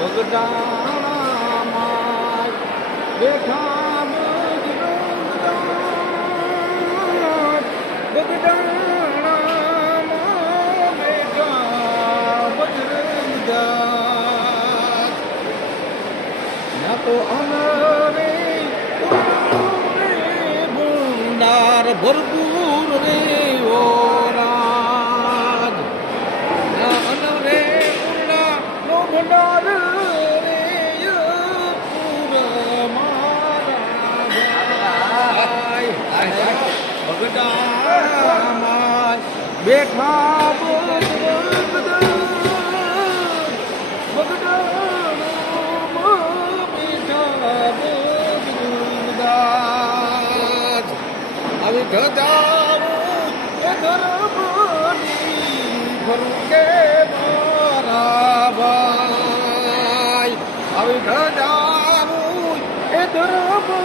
બગડાણામાં બેઠા બગડાણામાં બેઠા બજરંગદાસ ના તો અનરે ભૂંડાર ભરપૂર રે ઓરાજ ના અનરે ભૂંડા નો ભંડાર રે પૂર મારા બગડામાં બેઠા બગડામાં બેઠા બગદાદ આવી ગજાવું એ ધર્મની ફરું કે મારા ભાઈ આવી ગજાવું એ ધર્મ